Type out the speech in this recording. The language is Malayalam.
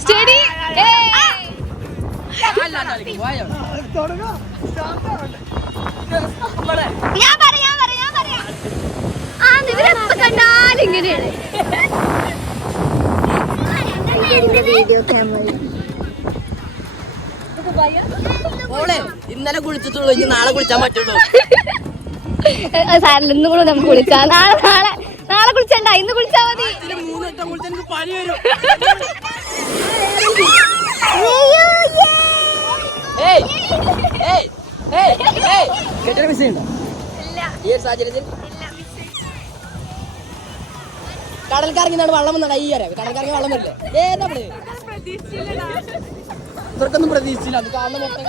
സ്റ്റഡി ഞാൻ പറയാം ഇവരെപ്പ കണ്ടാലും ഇങ്ങനെയാണ്. ഇന്നലെ കുളിച്ചിട്ടുള്ളൂ, ഇനി നാളെ കുളിച്ചാൻ പറ്റുള്ളൂ. സാറിൽ ഇന്ന് കൂടെ നമുക്ക് കുളിച്ചാ. നാളെ കുളിച്ചണ്ട, ഇന്ന് കുളിച്ചാ മതി. 3 വട്ടം കുളിച്ചാൽ എനിക്ക് പനി വരും. കെട്ടിട മിസ് ഉണ്ടോ ഈ ഒരു സാഹചര്യത്തിൽ? കടൽക്കാരങ്ങിനാണ് വെള്ളം വന്നടാ. ഈ അറിയാം കടൽക്കാരങ്ങി വെള്ളം വരില്ലേ? ഏതാ ഇവർക്കൊന്നും പ്രതീക്ഷിച്ചില്ല. അത് കാണുന്ന മൊത്തം